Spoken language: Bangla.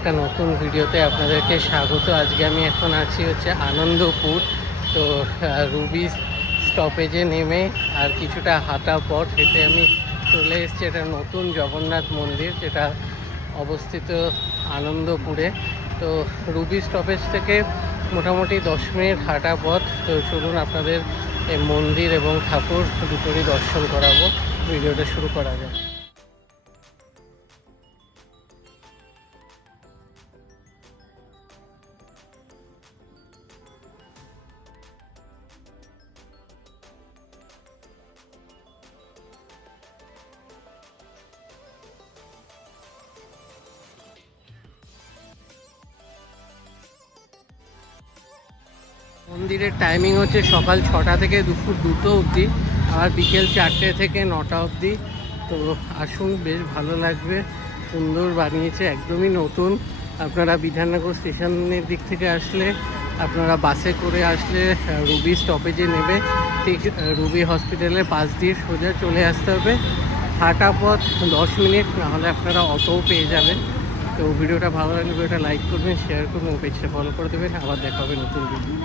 একটা নতুন ভিডিওতে আপনাদেরকে স্বাগত। আজকে আমি এখন আছি হচ্ছে আনন্দপুর। তো রুবি স্টপেজে নেমে আর কিছুটা হাঁটা পথ হেঁটে আমি চলে এসেছি এটা নতুন জগন্নাথ মন্দির, যেটা অবস্থিত আনন্দপুরে। তো রুবি স্টপেজ থেকে মোটামুটি 10 মিনিট হাঁটা পথ। তো চলুন আপনাদের এই মন্দির এবং ঠাকুর দুটোরই দর্শন করাবো। ভিডিওটা শুরু করা যায়। মন্দিরের টাইমিং হচ্ছে সকাল 6টা থেকে দুপুর 2টো অবধি, আর বিকেল 4টে থেকে 9টা অবধি। তো আসুন, বেশ ভালো লাগবে, সুন্দর বানিয়েছে, একদমই নতুন। আপনারা বিধাননগর স্টেশনের দিক থেকে আসলে, আপনারা বাসে করে আসলে রুবি স্টপেজে নেবে, ঠিক রুবি হসপিটালের পাশ দিয়ে সোজা চলে আসতে হবে। হাঁটা পথ 10 মিনিট, নাহলে আপনারা অটোও পেয়ে যাবেন। তো ভিডিওটা ভালো লাগলে ভিডিওটা লাইক করবেন, শেয়ার করবেন, পেজটা ফলো করে দেবেন। আবার দেখা হবে নতুন ভিডিও।